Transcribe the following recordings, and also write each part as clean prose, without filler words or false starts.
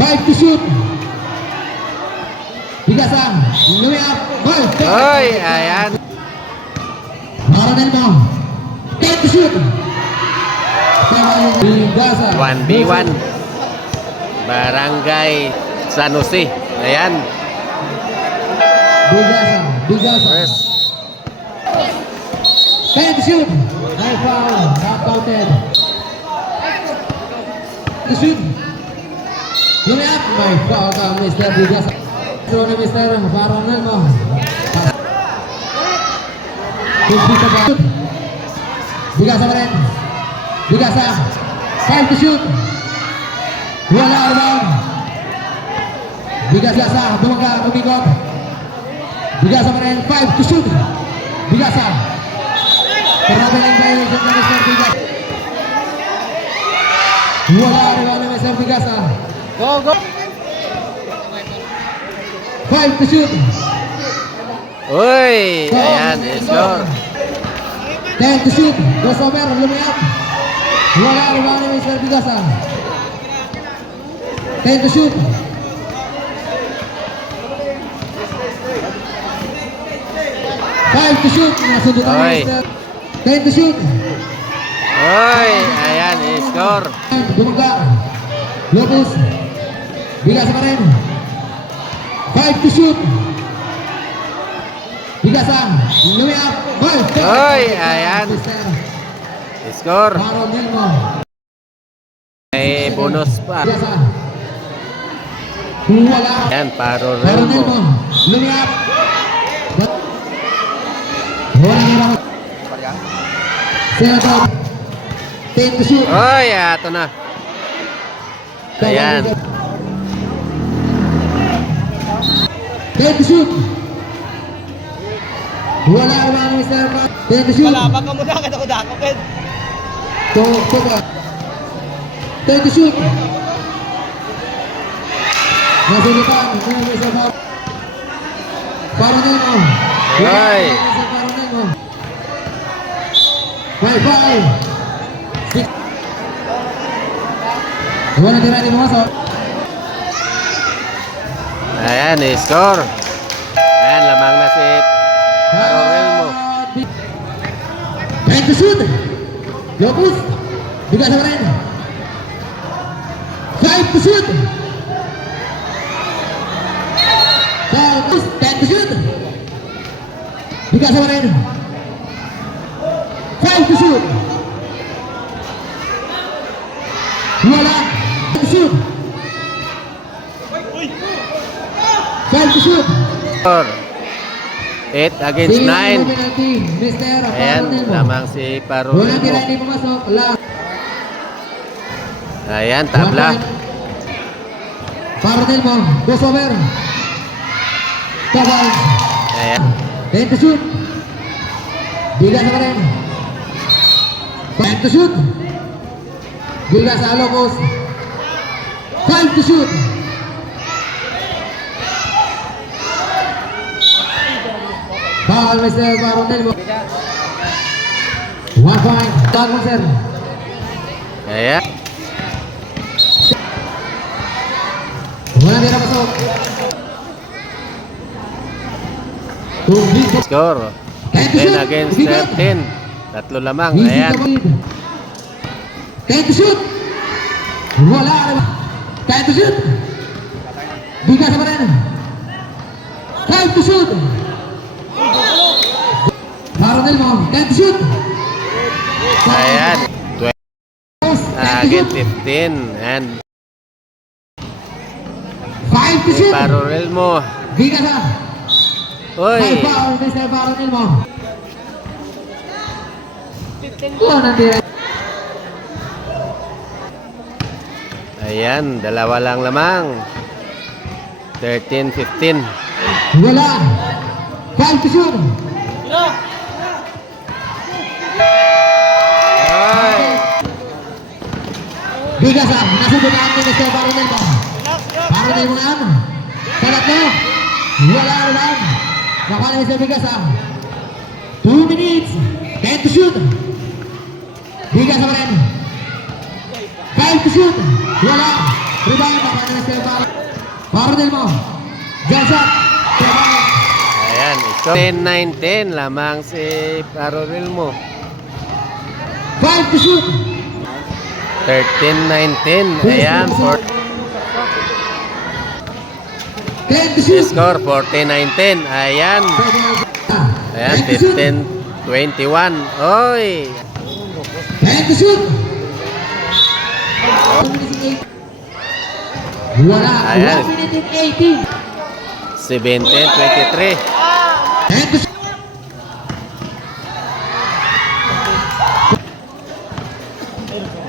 5 to shoot. Bigasan. Louis up. Oy, ayan. Maranel mo. 10 to shoot. Bigasan. 1v1. Barangay San Jose. Ayan. Bigasan. Bigasan. First. 10 to shoot. High foul. Not counted. To shoot. Louis up. May foul ka, Mr. Bigasan. Throw ni Mr. Maranel mo. Bigasa pa rin. Bigasa. 5 to shoot. Wala rebound. Bigasa. Bumangga. Umikot. Bigasa pa rin. 5 to shoot. Bigasa. Karami lang kayo sa Mr. Bigasa. Wala rebound ni Mr. Bigasa. Go, go. 5 to shoot. Uy, ayan, score. 10 to shoot. Goes over. Lumayap. Wala rebound ni Mr. Bigasa. 10 to shoot. 5 to shoot. Nasundot ang Oy. Mr. 10 to shoot. Uy, ayan, score. Bumangga. Lopez. Bigasa pa rin. 5 to shoot. Bigasa. Lumayap. Oy, ayan. Score. Baron Nelmo. May bonus pa. Bigasa. Wala. Ayan, paro Baron Nelmo. Relmo. Lumayap. Wala nila. Senator. 10 to shoot. Oy, ato na. Ayan. 10 to shoot. Wala naman Mr. 10 to shoot. Wala, baka mo na kada ko, Ken. 10 to shoot. Nasilipan. Mr. Paranel mo. Ay. Mr. Paranel mo. 5-5. 6. Wala tira di pumasok. Ayan, score. Ayan, lamang na si Paro Relmo. 10 to shoot. Lopez. Bigas pa rin. 5 to shoot. 10 to shoot. Bigas pa rin. 5 to shoot. Wala. 10 to shoot. 5 to shoot. Score. 8 against 9. Ayan, lamang si Paro Walang tira, Relmo. hindi pumasok. Lang. Ayan, tabla. Paranel mo. Goes over. Tabal. Ayan. 10 to shoot. Bigas pa rin. 5 to shoot. Bigas sa Alocos. 5 to shoot. Foul Mr. Paranel mo. 1 point. Foul sir. Ayan. Wala tira pasok. Score. 10 against 13. Tatlo lamang. Ayan. 10 to shoot. Wala. 10 to shoot. Bigas pa rin. 5 to shoot. Paranel mo. 10 to shoot. Ayan. 12 against 10 15. And 5 to si shoot. Paro Relmo. Bigas na. Uy. Foul Mr. Paranel mo. Wala tira. Ayan, dalawa lang lamang. 13-15. Wala. 5 to shoot. Ay. Bigas na. Nasubukan ni Mr. Paranel mo. Paranel mo yan. Salat na. Wala naman. Nakuha ni Mr. Bigas na. 2 minutes. 10 to shoot. Bigas pa rin. 5 to shoot. Wala. Rebound, nakuha ni Mr. Baronel mo. Jump shot. Rebound. Ayan, score 10-9-10 lamang si Parorel mo. 5 to shoot. 13-9-10. Ayan, 10 to shoot. score 14-9-10. Ayan. Ayan, 15-21. Oy! 10 to shoot. Wala. Ayan. 1 minute and 18. 17-23. 10 to shoot.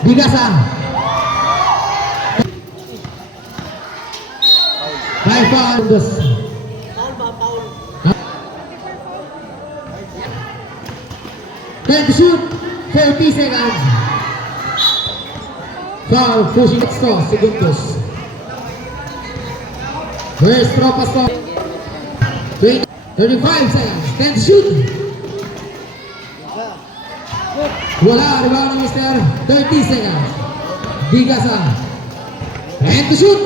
Bigasa. Right foul. Ten to shoot. 40 seconds. Foul. Pushing it to segundos. Where's Tropas to? 35 seconds. 10 to shoot. Wala. Rebound ng Mr. 30 seconds. Bigasa. 10 to shoot.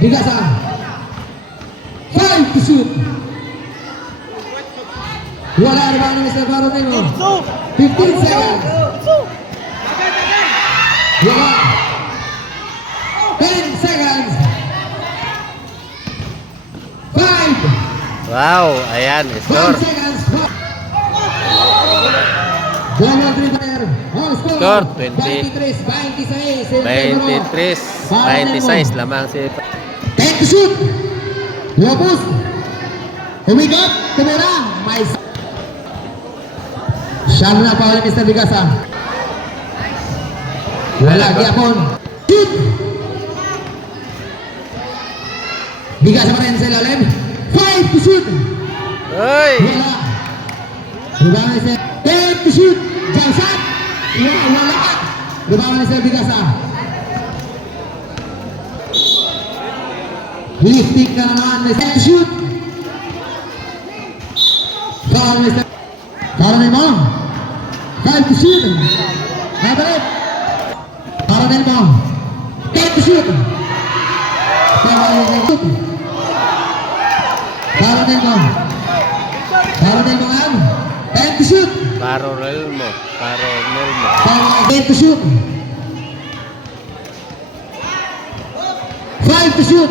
Bigasa. 5 to shoot. Wala. Rebound ng Mr. Baronel. 15 seconds. Wala. 10 seconds. 5. Wow, ayan, 5 score. seconds. Donald Rivera. All score. Score, 23-26 lamang si 10 to shoot. Lopus. Umigot. Tumira. May Siyam na pa ulit Mr. Bigasa. Wala. Gyapon. Shoot. Bigasa pa rin sa ilalim. 5 to shoot. Oy! Wala. Rebound ni Sir. 10 to shoot. Jump shot. Wala. Rebound ni Sir Bigasa. Lifting ka naman ni Sir. Shoot. Foul ni Sir. Baronel mo. 5 to shoot. Nabalik. Baronel mo. 10 to shoot. Baronel mo. Baronel mo. Baronel mo nga. 10 to shoot. Parorel mo. 10 to shoot. 5 to shoot.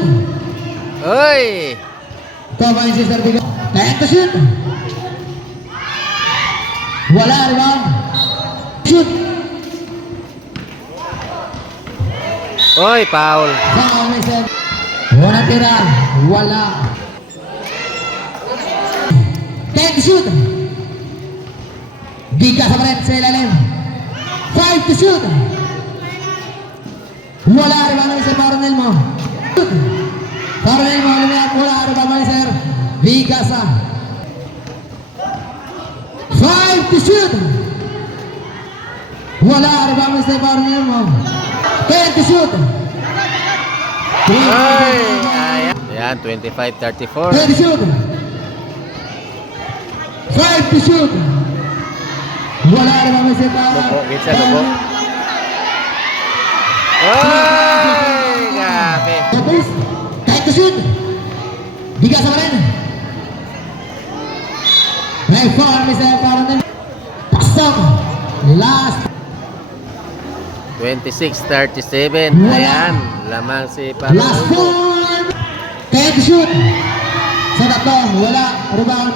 Oy! Tama yung Sister Bigo. 10 to shoot. Wala, rebound. Shoot. Oy, foul. Foul, Mister. Wala tira. Wala. 10 to shoot. Bigka sa paret sa ilalim. 5 to shoot. Wala, rebound sa Baronel mo. Shoot. Baronel mo, wala, rebound Sir. Bigka sa 5 to shoot. Wala, rebound sa Baronel mo. 10 to shoot. Oy! Ayan, 25-34. 10 to shoot. 5 to shoot. Wala, rebound sa Baronel. Lubo, gitsa, lubo. Oy! Grabe. Tapos, 10 to shoot. Bigas pa rin. Right foul, Mr. Baronel. Pasok. Last. 26-37. Ayan, lamang si Last Parorel. foul. 10 to shoot. Sa tatlo, wala. Rebound.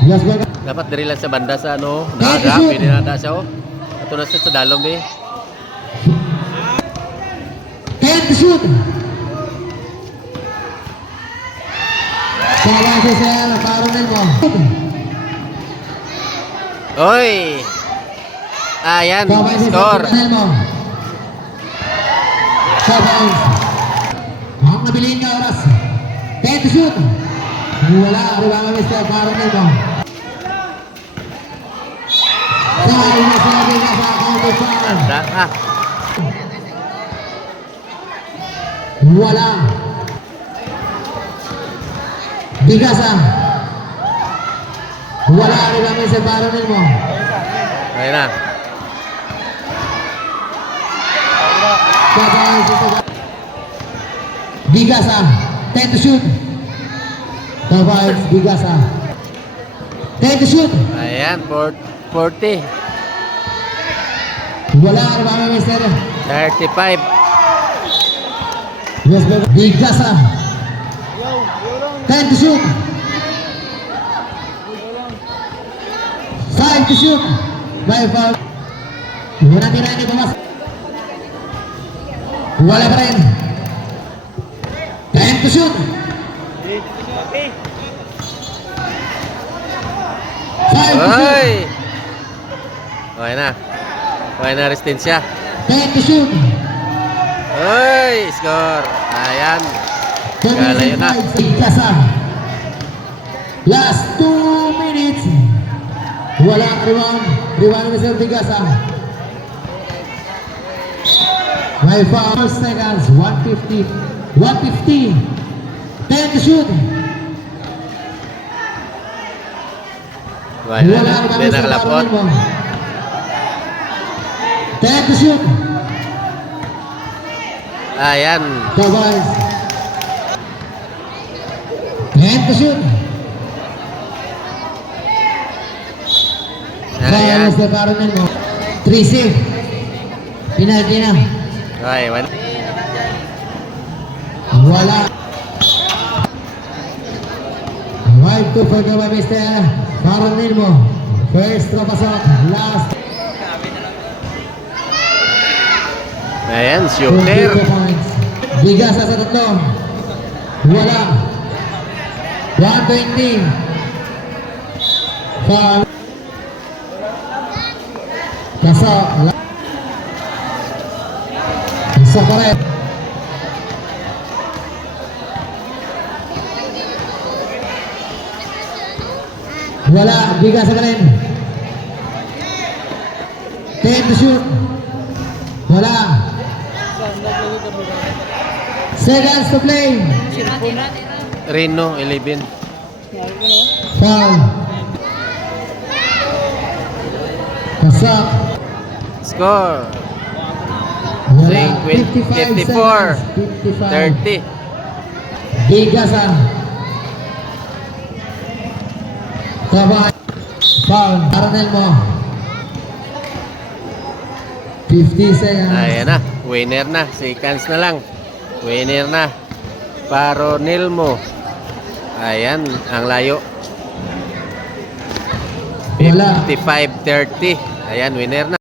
Last ball. Dapat diri lang sa banda sa ano, naga, pwede na na siya oh. Ito na siya sa dalom eh. 10 to shoot. Kala si Sir Baronel mo. Oy! Ayan, Babay si Sir score. Baronel mo. 7. Ang nabilin niya oras. 10 to shoot. Wala. Rebound Mr. Baronel mo. Foul na sabi niya sa counter foul. Wala. Bigasa. Wala rin kami sa Baronel mo. Ayan na. Double Esteban. Bigasa. 10 to shoot. Double Bigasa. 10 to shoot. Ayan, 40. Wala ang mga mister. 35. Yes, Bigasa. 10 to shoot. 5 to shoot. 5 foul. Wala tira ni Bamas. Wala pa rin. 10 to shoot. 5 to shoot. Oy! Okay na. Okay na, resistensya. 10 to shoot. Oy! Score! Ayan. Kalayo na. Bigasa. Last 2 minutes. Wala ang rebound. Rebound ni Mr. Bigasa. May 4 seconds. 150. 150. 10 to shoot. Wala na. Hindi nakalapot. 10 to shoot. Ayan. Cowboys. 10 to shoot. Ayan. Sa karoon mo. 3 save. Penalty na. Okay, wala. Wala. 5-2 for the Mr. Baronel mo. First na pasok. Last. Ayan, shooter. 22 points. Bigasa sa tatlo. Wala. 120. Foul. Kasa. Kasa pa rin. Wala. Bigasa pa rin. 10 to shoot. Wala. Seconds to play. Reno, 11. Foul. Kasak. Score. Wala. 54. 55. 30. Bigasan. Sabay. Foul. Arnel mo. 50 seconds. Ayan na. Winner na. Seconds na lang. Winner na. Baronel mo. Ayan. Ang layo. Wala. 55-30. Ayan, winner na.